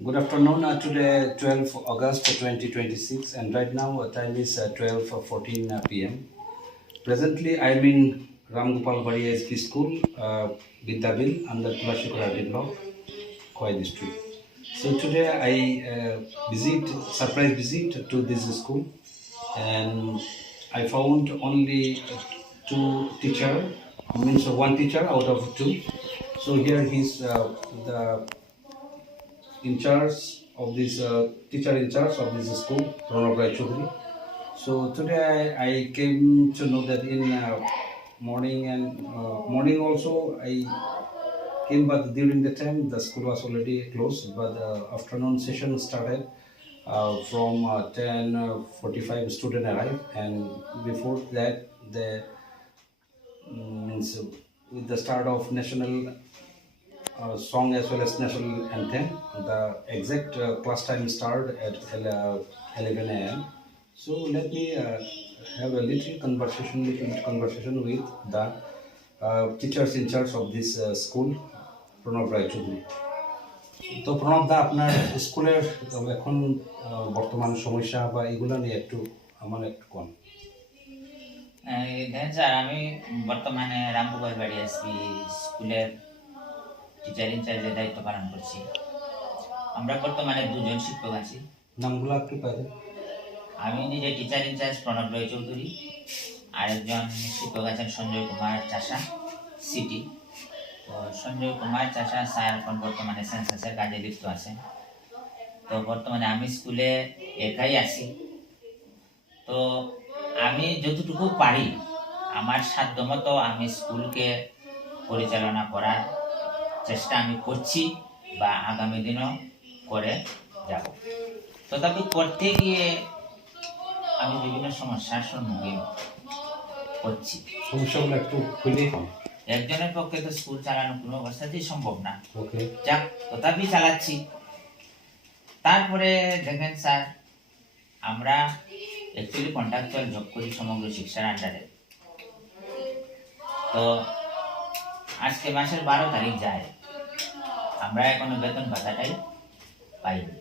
Good afternoon. Today 12 August 2026 and right now time is 12:14 p.m. Presently I am in Ram Gopal Bari SP School, Biddabil under Tulashikura block, Khoi district. So today I surprise visit to this school, and I found only two teacher, means one teacher out of two. So here he's the in charge of this teacher in charge of this school, Pranab Rai Choudhury. So today I came to know that in morning also I came, but during the time the school was already closed. But the afternoon session started from 10:45 student arrived, and before that the means with the start of national song as well as national anthem. The exact class time started at 11 a.m. So let me have a little conversation with the teachers in charge of this school, Pranab Rai Choudhury. তো প্রণব দা, আপনার স্কুলের এখন বর্তমান সমস্যা বা এগুলো নিয়ে একটু আমার একটু কোন। দেখেন স্যার, আমি বর্তমানে রামগোপাল বাড়ি এসপি স্কুলের টিচার ইনচার্জের দায়িত্ব পালন করছি। আমরা বর্তমানে দুজন শিক্ষক আছি। নামগুলো একটু পাই। আমি নিজে টিচার ইনচার্জ প্রণব রায় চৌধুরী, আরেকজন শিক্ষক আছেন সঞ্জয় কুমার চাষা সিটি। তো সঞ্জয় কুমার চাষা স্যার এখন বর্তমানে সেন্সাসের কাজে লিপ্ত আছেন। তো বর্তমানে আমি স্কুলে একাই আছি। তো আমি যতটুকু পারি আমার সাধ্যমতো আমি স্কুলকে পরিচালনা করার চেষ্টা আমি করছি বা আগামী দিনও করে যাব। তথাপি করতে গিয়ে আমি বিভিন্ন সমস্যার সম্মুখীন হচ্ছি। সমস্যাগুলো একটু খুলে একজনের পক্ষে তো স্কুল চালানো কোনো অবস্থাতেই সম্ভব না। ওকে, যাক, তথাপি চালাচ্ছি। তারপরে দেখেন স্যার, আমরা অ্যাকচুয়ালি কন্ট্রাকচুয়াল জব করি সমগ্র শিক্ষার আন্ডারে। তো আজকে মাসের 12 তারিখ যায়, আমরা এখনো বেতন ভাতাটাই পাইনি।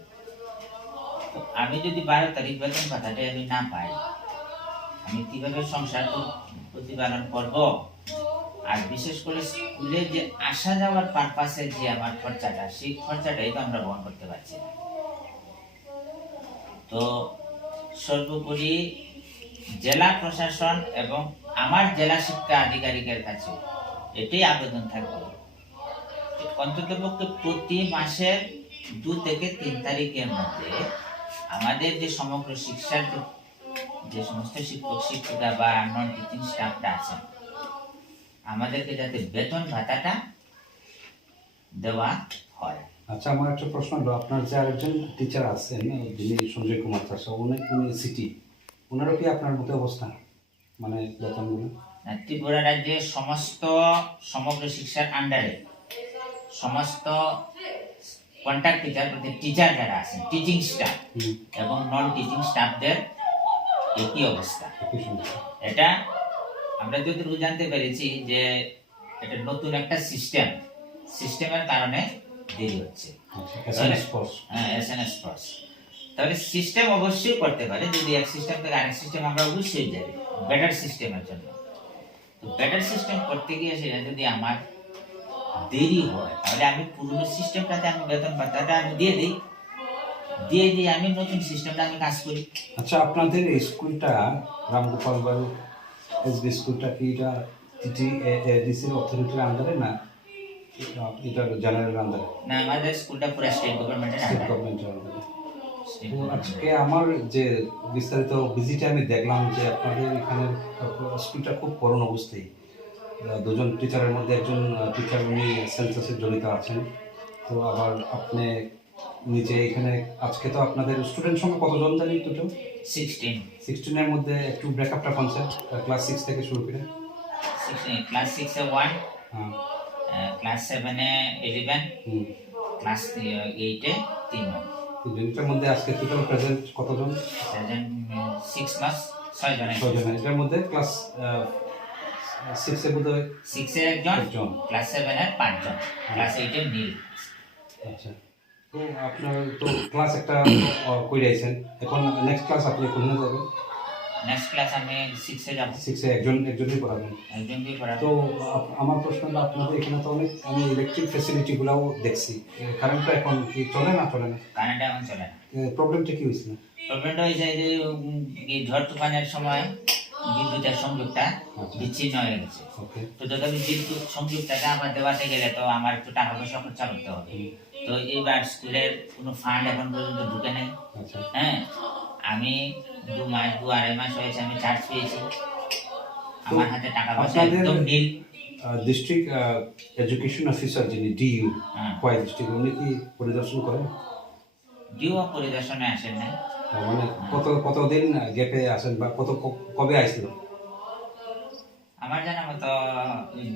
তো আমি যদি 12 তারিখ বেতন ভাতাটাই আমি না পাই, আমি কিভাবে সংসার প্রতিপালন করব? আর বিশেষ করে স্কুলে যে আসা যাওয়ার পারপাসে যে আমার খরচাটা, সেই খরচাটাই তো আমরা বহন করতে পারছি না। তো সর্বোপরি জেলা প্রশাসন এবং আমার জেলা শিক্ষা আধিকারিকের কাছে এটাই আবেদন থাকবে, অন্ততপক্ষে প্রতি মাসের 2 থেকে 3 তারিখের মধ্যে আমাদের যে সমগ্র শিক্ষার যে সমস্ত শিক্ষক শিক্ষিকা বা নন টিচিং স্টাফরা আছেন, আমাদেরকে যাতে বেতন ভাতাটা দেওয়া হয়। আচ্ছা, আমার একটা প্রশ্ন হলো, আপনার যে আরেকজন টিচার আছেন যিনি সঞ্জয় কুমার চাষা, উনি সিটি, ওনারও কি আপনার মতো অবস্থা, মানে বেতনগুলো? ত্রিপুরা রাজ্যের সমগ্র শিক্ষার আন্ডারে সমস্ত কন্ট্রাক্ট টিচার যারা আছেন, টিচিং স্টাফ এবং নন টিচিং স্টাফদের একই অবস্থা। এটা আমরা যতটুকু জানতে পেরেছি যে এটা নতুন একটা সিস্টেমের কারণে দেরি হচ্ছে। তাহলে সিস্টেম অবশ্যই করতে পারে, যদি এক সিস্টেম থেকে আরেক সিস্টেম আমরা অবশ্যই যাই বেটার সিস্টেমের জন্য। তো বেটার সিস্টেম করতে গিয়ে সেটা যদি আমার দেরি হয়, তাহলে আমি পুরনো সিস্টেমটাতে আমি বেতন ভাতাটা আমি দিয়ে দিই আমি নতুন সিস্টেমটা আমি কাজ করি। আচ্ছা, আপনাদের এই স্কুলটা রামগোপাল বাড়ি এসবি স্কুলটা কি এটা ডিসির অথরিটির আন্ডারে না এটা জেনারেল আন্ডারে? না, আমাদের স্কুলটা পুরো স্টেট গভর্নমেন্টের আন্ডারে। আজকে আমার যে বিস্তারিত ভিজিটে আমি দেখলাম যে আপনাদের এখানে স্কুলটা খুব করুণ অবস্থায়। দুজন টিচারের মধ্যে একজন টিচার উনি সেন্সাসে জড়িত আছেন। তো আবার আপনি নিজে এখানে আজকে তো আপনাদের স্টুডেন্ট সংখ্যা কতজন জানি? টোটাল 16 মধ্যে একটু ব্রেকআপটা কনসেপ্ট ক্লাস 6 থেকে শুরু করে। ক্লাস 6 এ 1, ক্লাস 7 এ 11, ক্লাস 8 এ 3 জন। এটার মধ্যে আজকে টোটাল প্রেজেন্ট কতজন? 6 প্লাস 6 জন। এটার মধ্যে ক্লাস 6 এ বোধহয় 6 এ একজন, ক্লাস 7 এর 5 জন, ক্লাস 8 এর নীল। আচ্ছা, তো আপনার তো ক্লাস একটা কই রাইছেন, এখন নেক্সট ক্লাস আপনি কোনখানে যাবেন? নেক্সট ক্লাস আমি 6 এ যাব, 6-এ একজনই পড়াবেন। একজনকেই পড়াবো। তো আমার প্রশ্ন হলো, আপনাদের এখানে তো অনেক আমি ইলেকট্রিক ফ্যাসিলিটিগুলোও দেখছি, কারেন্টটা এখন কি চলে না? কারেন্ট এখন চলে না। প্রবলেমটা কি হয়েছিল? প্রবলেমটা হয়েছে যে এই ঝড় তুফানের সময় বিদ্যুতের সংযোগটা আচ্ছা। বিচ্ছিন্ন হয়ে গেছে। ওকে। তো যদি আমি বিদ্যুৎ সংযোগটাকে আমার দেওয়াতে গেলে তো আমার একটু টাকা পয়সা খরচা করতে হবে। তো এইবার স্কুলের কোনো ফান্ড এখন পর্যন্ত ঢুকে নেই। আচ্ছা। হ্যাঁ, আমি 2-2.5 মাস হয়েছে আমি চার্জ পেয়েছি, আমার হাতে টাকা পয়সা একদম নীল। ডিস্ট্রিক্ট এডুকেশন অফিসার যিনি ডিইউ হ্যাঁ, খোয়াই ডিস্ট্রিক্ট, উনি কি পরিদর্শন করেন? ডিও পরিদর্শনে আসেন না। মানে কতদিন গ্যাপে আসেন বা কবে আইছিল? আমার জানা মতো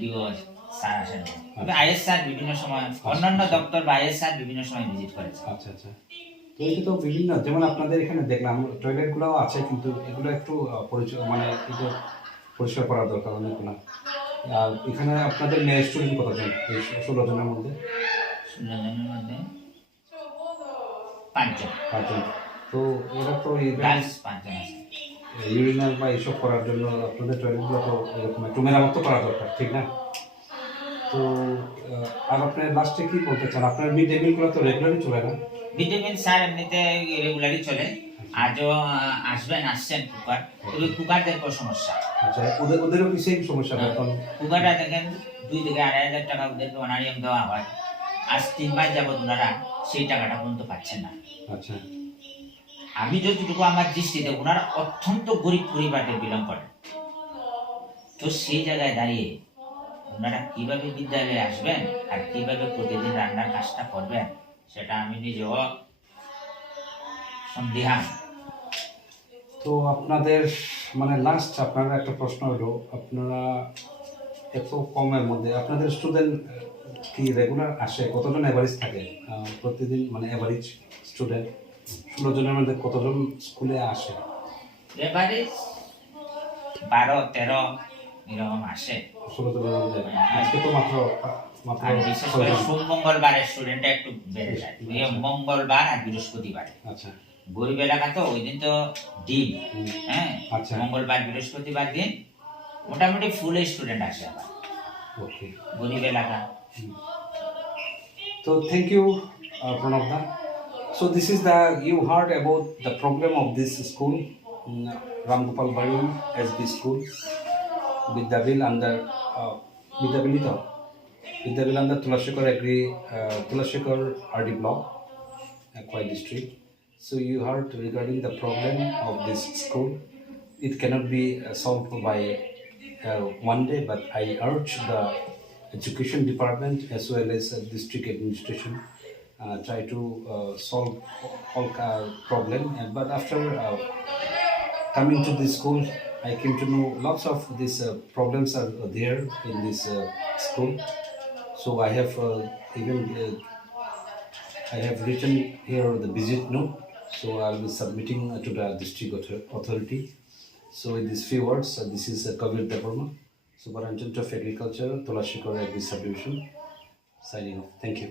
ডিও স্যার আসেন না। তবে আইএস স্যার বিভিন্ন সময়, অন্যান্য দপ্তর বা আইএস স্যার বিভিন্ন সময় ভিজিট করেছে। আচ্ছা আচ্ছা। তো এটা তো বিভিন্ন, যেমন আপনাদের এখানে দেখলাম টয়লেটগুলোও আছে, কিন্তু এগুলো একটু পরিচয় মানে একটু পরিষ্কার করার দরকার অনেকগুলো। আর এখানে আপনাদের মেয়ে স্টুডেন্ট কতজন এই 16 জনের মধ্যে? 16 জনের মধ্যে 5 জন, 5 জন। তো এরা তো গার্লস 5 জন আছে। ইউরিনাল বা এইসব করার জন্য আপনাদের টয়লেটগুলো তো এরকম একটু মেরামত করা দরকার, ঠিক না? তো আর আপনার লাস্টে কি বলতে চান? আপনার মিড ডে মিলগুলো তো রেগুলারই চলে না? মিড ডে মিল স্যার এমনিতে রেগুলারই চলে। আজও আসছেন কুকার, তবে কুকারদের কোনো সমস্যা। আচ্ছা, ওদেরও কি সেম সমস্যা বেতন? কুকারটা দেখেন 2 থেকে 2.5 হাজার টাকা ওদেরকে অনারিয়াম দেওয়া হয়, আজ 3 মাস যাবত ওনারা সেই টাকাটা পর্যন্ত পাচ্ছেন না। আচ্ছা। আমি যতটুকু আমার দৃষ্টিতে ওনারা অত্যন্ত গরিব পরিবারে বিলং করেন। তো সেই জায়গায় দাঁড়িয়ে ওনারা কিভাবে বিদ্যালয়ে আসবেন আর কিভাবে প্রতিদিন রান্নার কাজটা করবেন সেটা আমি নিজেও সন্দিহান। তো আপনাদের মানে লাস্ট আপনারা একটা প্রশ্ন হলো, আপনারা এত কমের মধ্যে আপনাদের স্টুডেন্ট কি রেগুলার আসে? কতজন এভারেজ থাকে প্রতিদিন, মানে এভারেজ স্টুডেন্ট 16 জনের মধ্যে কতজন স্কুলে আসে? এভারেজ 12-13 এরকম আসে। 16 জনের মধ্যে আজকে তো মাত্র আর বিশেষ করে সোম মঙ্গলবারের স্টুডেন্টটা একটু বেড়ে যায়, মঙ্গলবার আর বৃহস্পতিবারে। আচ্ছা। গরিব এলাকা তো ওই দিন তো ডিম। হ্যাঁ, আচ্ছা। মঙ্গলবার বৃহস্পতিবার দিন মোটামুটি ফুল স্টুডেন্ট আসে আবার, ওকে। গরিব এলাকা। So thank you, Pranabda. So this is you heard about the problem of this school, Ramgopal Bari SB School, Vidyabil under Vidyabil under Tulashikar Tulashikar RD Block, Akwai District. So you heard regarding the problem of this school. It cannot be solved by one day, but I urge the education department as well as district administration try to solve all problem. But after coming to this school, I came to know lots of these problems are there in this school. So I have I have written here the visit note. So I'll be submitting to the district authority. So in these few words, this is Kavir Devarma, Superintendent of Agriculture, Tulashikar Agri Subdivision, signing off. Thank you.